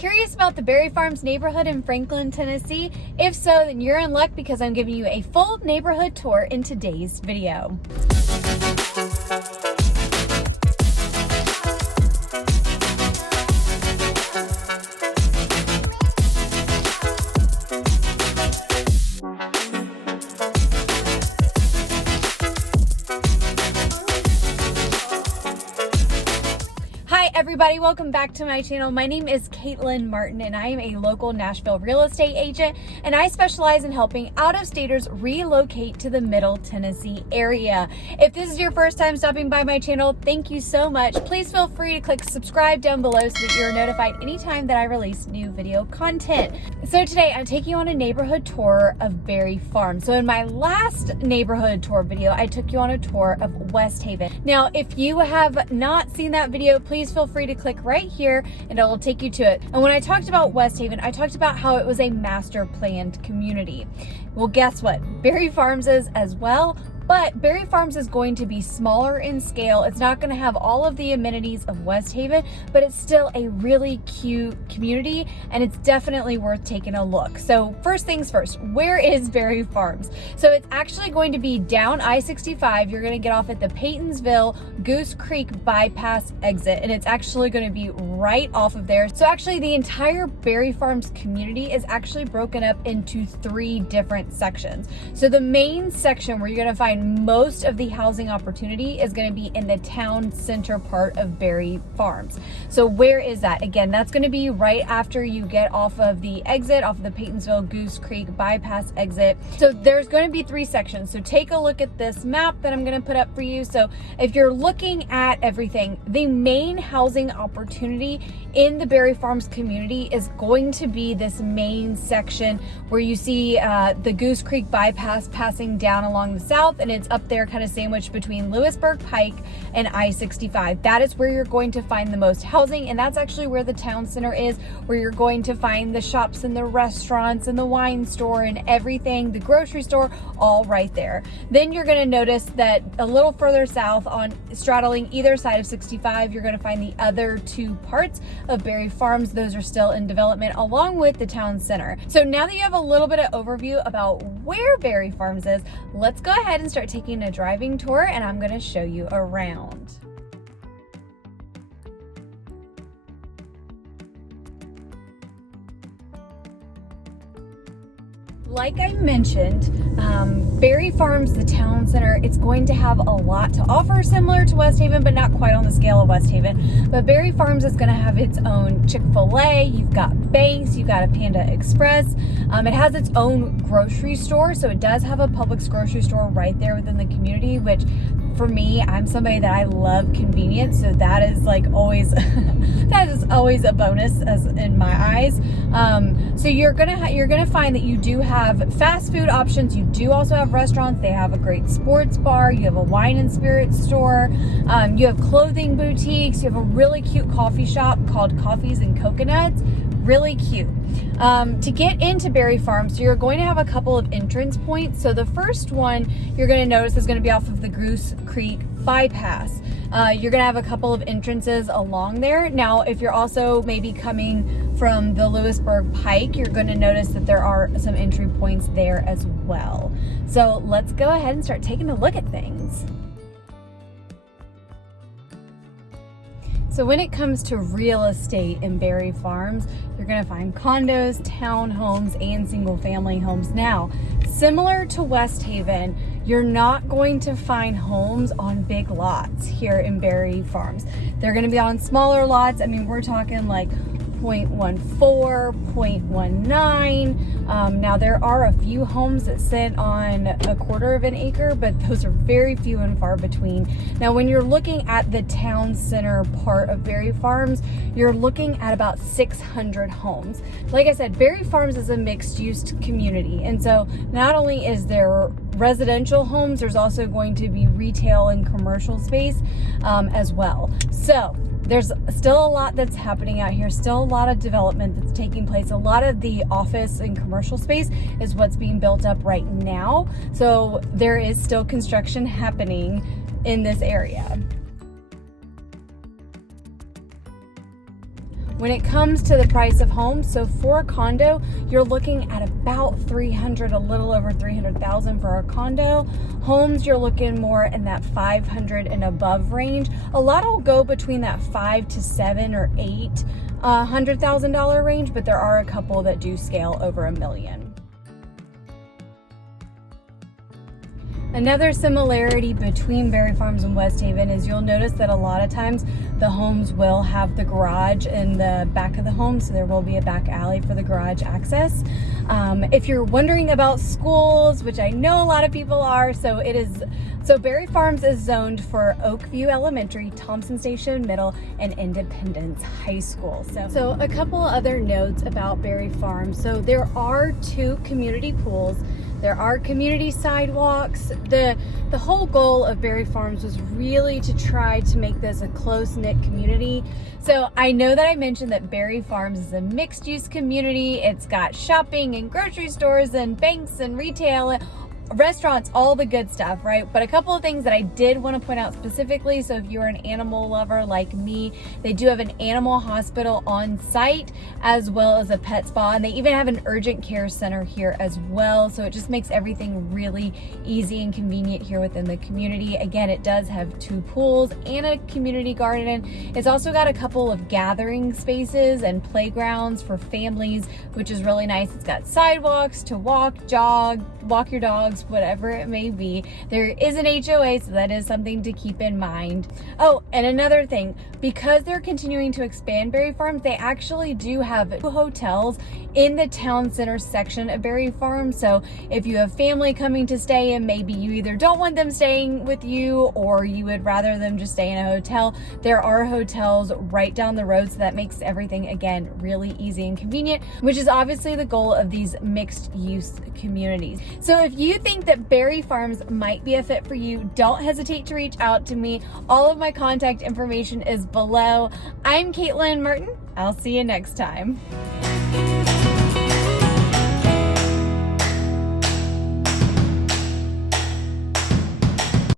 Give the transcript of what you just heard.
Curious about the Berry Farms neighborhood in Franklin, Tennessee? If so, then you're in luck because I'm giving you a full neighborhood tour in today's video. Everybody, welcome back to my channel. My name is Caitlin Martin and I am a local Nashville real estate agent, and I specialize in helping out-of-staters relocate to the Middle Tennessee area. If this is your first time stopping by my channel, thank you so much. Please feel free to click subscribe down below so that you're notified anytime that I release new video content. So today I'm taking you on a neighborhood tour of Berry Farms. So in my last neighborhood tour video, I took you on a tour of West Haven. Now, if you have not seen that video, please feel free to click right here and it will take you to it. And when I talked about West Haven, I talked about how it was a master planned community. Well, guess what? Berry Farms is as well. But Berry Farms is going to be smaller in scale. It's not going to have all of the amenities of West Haven, but it's still a really cute community and it's definitely worth taking a look. So first things first, where is Berry Farms? So it's actually going to be down I-65. You're going to get off at the Goose Creek bypass exit, and it's actually going to be right off of there. So actually the entire Berry Farms community is actually broken up into 3 different sections. So the main section where you're going to find most of the housing opportunity is going to be in the town center part of Berry Farms. So where is that? Again, that's going to be right after you get off of the exit, off of the Goose Creek bypass exit. So there's going to be 3 sections. So take a look at this map that I'm going to put up for you. So if you're looking at everything, the main housing opportunity in the Berry Farms community is going to be this main section where you see the Goose Creek bypass passing down along the south, and it's up there kind of sandwiched between Lewisburg Pike and I-65. That is where you're going to find the most housing, and that's actually where the town center is, where you're going to find the shops and the restaurants and the wine store and everything, the grocery store, all right there. Then you're going to notice that a little further south, on straddling either side of 65, you're going to find the other 2 parts of Berry Farms. Those are still in development along with the town center. So now that you have a little bit of overview about where Berry Farms is, let's go ahead and start taking a driving tour, and I'm going to show you around. Like I mentioned, Berry Farms, the town center, it's going to have a lot to offer, similar to West Haven, but not quite on the scale of West Haven. But Berry Farms is going to have its own Chick-fil-A, you've got Banks, you've got a Panda Express. It has its own grocery store, so it does have a Publix grocery store right there within the community, which for me, I'm somebody that I love convenience, so that is like always that is always a bonus as in my eyes. So you're gonna find that you do have fast food options. You do also have restaurants. They have a great sports bar. You have a wine and spirits store. You have clothing boutiques. You have a really cute coffee shop called 𝐋𝐈𝐊𝐄 and 𝐒𝐇𝐀𝐑𝐄. Really cute. To get into Berry Farms, so you're going to have a couple of entrance points. So the first one you're going to notice is going to be off of the Goose Creek bypass. You're going to have a couple of entrances along there. Now, if you're also maybe coming from the Lewisburg Pike, you're going to notice that there are some entry points there as well. So let's go ahead and start taking a look at things. So when it comes to real estate in Berry Farms, you're going to find condos, townhomes, and single family homes. Now, similar to West Haven, you're not going to find homes on big lots here in Berry Farms. They're going to be on smaller lots. I mean, we're talking like 0.14, 0.19. Now there are a few homes that sit on a 1/4 of an acre, but those are very few and far between. Now when you're looking at the town center part of Berry Farms, you're looking at about 600 homes. Like I said, Berry Farms is a mixed-use community, and so not only is there residential homes, there's also going to be retail and commercial space as well. So there's still a lot that's happening out here, still a lot of development that's taking place. A lot of the office and commercial space is what's being built up right now. So there is still construction happening in this area. When it comes to the price of homes, so for a condo, you're looking at about $300,000, a little over $300,000 for a condo. Homes, you're looking more in that $500,000 and above range. A lot will go between that $500,000 to $700,000 or $800,000 range, but there are a couple that do scale over $1 million. Another similarity between Berry Farms and West Haven is you'll notice that a lot of times the homes will have the garage in the back of the home, so there will be a back alley for the garage access. If you're wondering about schools, which I know a lot of people are, so Berry Farms is zoned for Oakview Elementary, Thompson Station Middle, and Independence High School. So a couple other notes about Berry Farms. So there are 2 community pools. There are community sidewalks. The whole goal of Berry Farms was really to try to make this a close-knit community. So I know that I mentioned that Berry Farms is a mixed-use community. It's got shopping and grocery stores and banks and retail, restaurants, all the good stuff, right? But a couple of things that I did want to point out specifically. So if you're an animal lover like me, they do have an animal hospital on site as well as a pet spa, and they even have an urgent care center here as well. So it just makes everything really easy and convenient here within the community. Again, it does have 2 pools and a community garden. It's also got a couple of gathering spaces and playgrounds for families, which is really nice. It's got sidewalks to walk, jog, walk your dogs, whatever it may be. There is an HOA, so that is something to keep in mind. Oh, and another thing, because they're continuing to expand Berry Farms, they actually do have 2 hotels in the town center section of Berry Farms. So if you have family coming to stay and maybe you either don't want them staying with you or you would rather them just stay in a hotel, there are hotels right down the road. So that makes everything, again, really easy and convenient, which is obviously the goal of these mixed use communities. So if you think that Berry Farms might be a fit for you, don't hesitate to reach out to me. All of my contact information is below. I'm Caitlin Martin. I'll see you next time.